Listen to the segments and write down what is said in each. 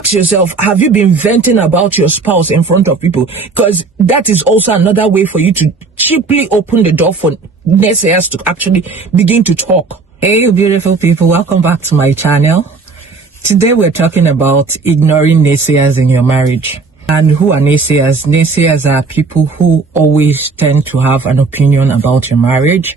Ask yourself, have you been venting about your spouse in front of people? Because that is also another way for you to cheaply open the door for naysayers to actually begin to talk. Hey, beautiful people, welcome back to my channel. Today we're talking about ignoring naysayers in your marriage. And who are naysayers? Naysayers are people who always tend to have an opinion about your marriage.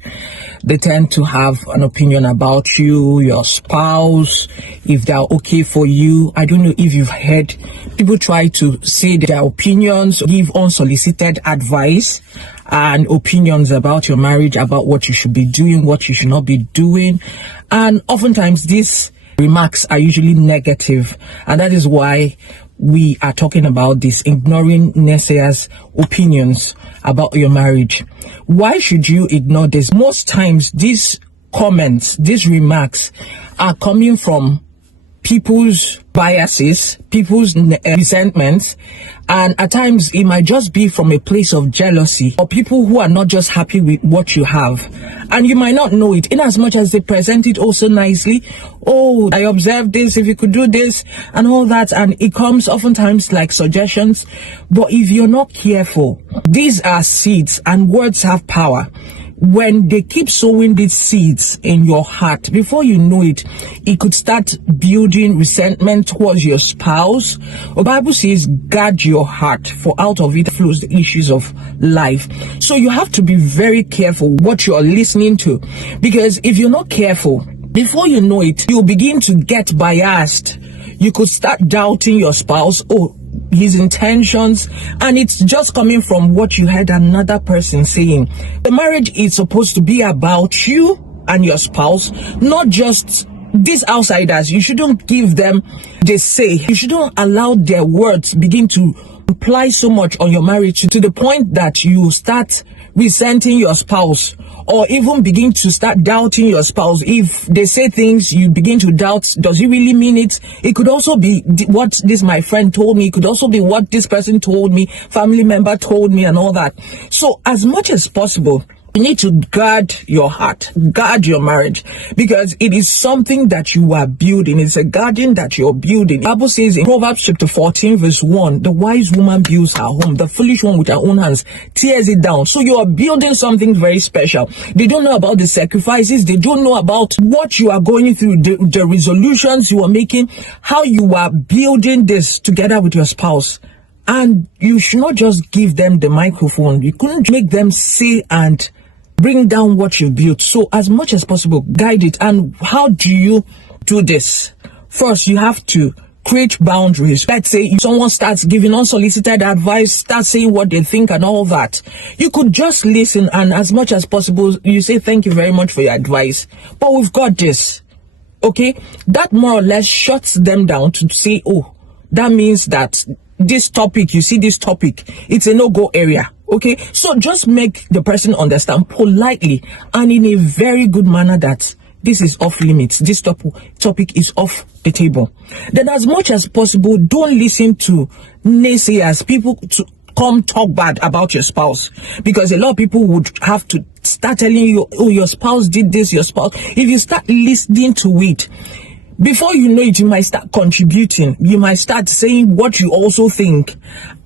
They tend to have an opinion about you, your spouse, if they're okay for you. I don't know if you've heard people try to say their opinions, give unsolicited advice and opinions about your marriage, about what you should be doing, what you should not be doing. And oftentimes these remarks are usually negative, and that is why we are talking about this, ignoring naysayers' opinions about your marriage. Why should you ignore this? Most times these comments, these remarks are coming from people's biases, people's resentments, and at times it might just be from a place of jealousy, or people who are not just happy with what you have, and you might not know it, in as much as they present it also nicely. Oh, I observed this, if you could do this and all that, and it comes oftentimes like suggestions. But if you're not careful, these are seeds, and words have power. When they keep sowing these seeds in your heart, before you know it, it could start building resentment towards your spouse. The Bible says, guard your heart, for out of it flows the issues of life. So you have to be very careful what you're listening to, because if you're not careful, before you know it, you'll begin to get biased. You could start doubting your spouse, his intentions, and it's just coming from what you heard another person saying. The marriage is supposed to be about you and your spouse, not just these outsiders. You shouldn't give them the say. You shouldn't allow their words begin to imply so much on your marriage to the point that you start resenting your spouse, or even begin to start doubting your spouse. If they say things, you begin to doubt, does he really mean it? It could also be what this my friend told me. It could also be what this person told me, family member told me, and all that. So as much as possible, you need to guard your heart, guard your marriage, because it is something that you are building. It's a garden that you're building. The Bible says in Proverbs chapter 14 verse 1, the wise woman builds her home, the foolish one with her own hands tears it down. So you are building something very special. They don't know about the sacrifices. They don't know about what you are going through, the resolutions you are making, how you are building this together with your spouse. And you should not just give them the microphone. You couldn't make them say and bring down what you've built. So as much as possible, guide it. And how do you do this? First, you have to create boundaries. Let's say if someone starts giving unsolicited advice, start saying what they think and all that, you could just listen, and as much as possible, you say, thank you very much for your advice, but we've got this. Okay? That more or less shuts them down to say, oh, that means that this topic, you see this topic, it's a no-go area. Okay, so just make the person understand politely and in a very good manner that this is off limits. This topic is off the table. Then as much as possible, don't listen to naysayers, people to come talk bad about your spouse, because a lot of people would have to start telling you, oh, your spouse did this, your spouse. If you start listening to it, before you know it, you might start contributing. You might start saying what you also think.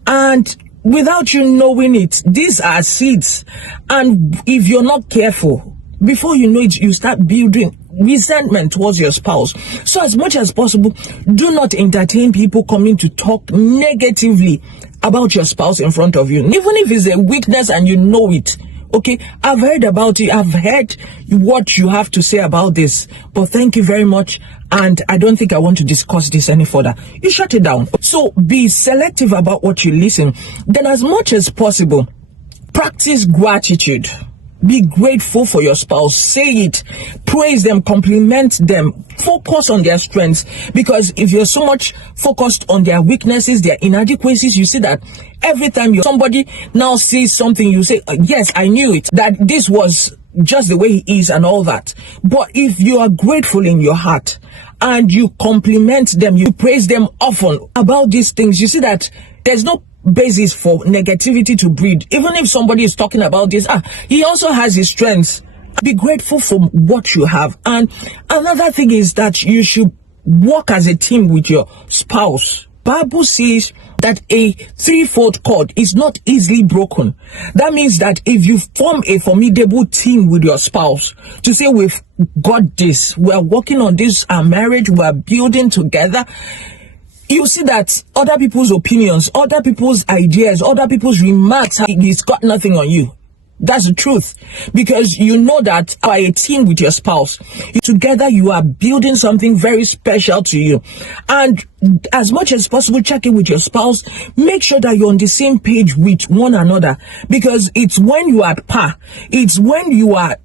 And without you knowing it, these are seeds. And if you're not careful, before you know it, you start building resentment towards your spouse. So as much as possible, do not entertain people coming to talk negatively about your spouse in front of you. Even if it's a weakness and you know it. Okay, I've heard about it. I've heard what you have to say about this. But thank you very much. And I don't think I want to discuss this any further. You shut it down. So be selective about what you listen. Then as much as possible, practice gratitude. Be grateful for your spouse. Say it. Praise them. Compliment them. Focus on their strengths. Because if you're so much focused on their weaknesses, their inadequacies, you see that every time somebody now says something, you say, yes, I knew it, that this was just the way he is and all that. But if you are grateful in your heart and you compliment them, you praise them often about these things, you see that there's no basis for negativity to breed. Even if somebody is talking about this, he also has his strengths. Be grateful for what you have. And another thing is that you should work as a team with your spouse. Bible says that a threefold cord is not easily broken. That means that if you form a formidable team with your spouse to say, we've got this, we're working on this, our marriage, we're building together, you see that other people's opinions, other people's ideas, other people's remarks, it's got nothing on you. That's the truth, because you know that by a team with your spouse, together you are building something very special to you. And as much as possible, check in with your spouse. Make sure that you're on the same page with one another, because it's when you are at par, it's when you are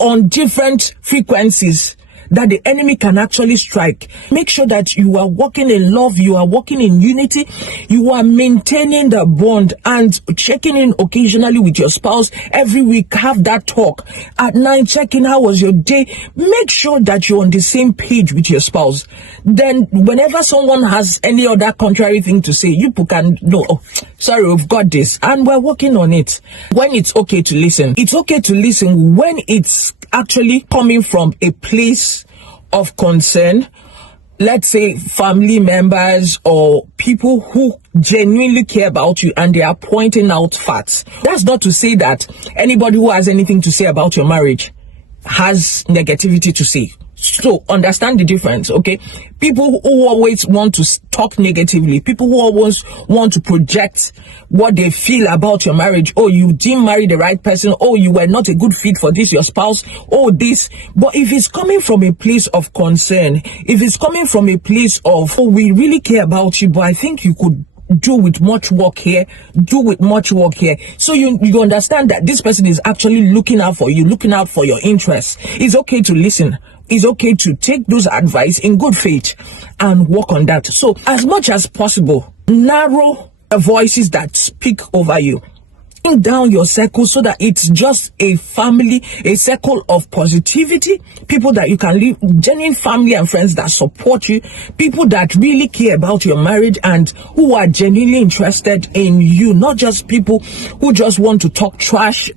on different frequencies that the enemy can actually strike. Make sure that you are walking in love, you are walking in unity, you are maintaining the bond, and checking in occasionally with your spouse. Every week, have that talk. At night, check in, how was your day? Make sure that you're on the same page with your spouse. Then whenever someone has any other contrary thing to say, you can know, oh, sorry, we've got this, and we're working on it. When it's okay to listen, it's okay to listen when it's actually coming from a place of concern. Let's say family members or people who genuinely care about you and they are pointing out facts. That's not to say that anybody who has anything to say about your marriage has negativity to say. So understand the difference, okay? People who always want to talk negatively, people who always want to project what they feel about your marriage. Oh, you didn't marry the right person. Oh, you were not a good fit for this, your spouse. Oh, this. But if it's coming from a place of concern, if it's coming from a place of, oh, we really care about you, but I think you could do with much work here, do with much work here. So you understand that this person is actually looking out for you, looking out for your interests. It's okay to listen. It's okay to take those advice in good faith and work on that. So as much as possible, narrow the voices that speak over you. Bring down your circle so that it's just a family, a circle of positivity, people that you can live, genuine family and friends that support you, people that really care about your marriage and who are genuinely interested in you, not just people who just want to talk trash,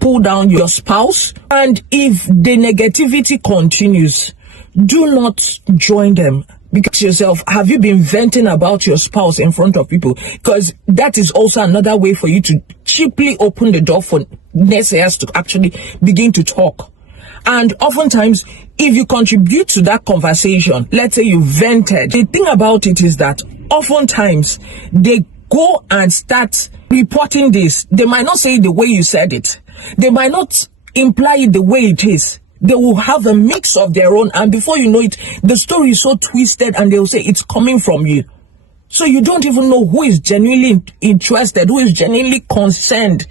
pull down your spouse. And if the negativity continues, do not join them. Because yourself, have you been venting about your spouse in front of people? Because that is also another way for you to cheaply open the door for naysayers to actually begin to talk. And oftentimes, if you contribute to that conversation, let's say you vented, the thing about it is that oftentimes they go and start reporting this. They might not say it the way you said it. They might not imply it the way it is. They will have a mix of their own, and before you know it, the story is so twisted and they'll say it's coming from you. So you don't even know who is genuinely interested, who is genuinely concerned.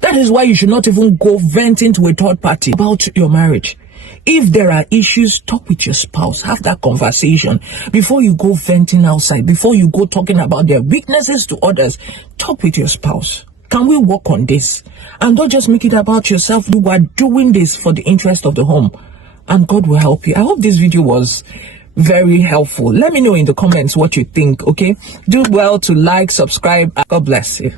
That is why you should not even go venting to a third party about your marriage. If there are issues, talk with your spouse, have that conversation. Before you go venting outside, before you go talking about their weaknesses to others, talk with your spouse. Can we work on this? And don't just make it about yourself. You are doing this for the interest of the home, and God will help you. I hope this video was very helpful. Let me know in the comments what you think, okay? Do well to like, subscribe. God bless you.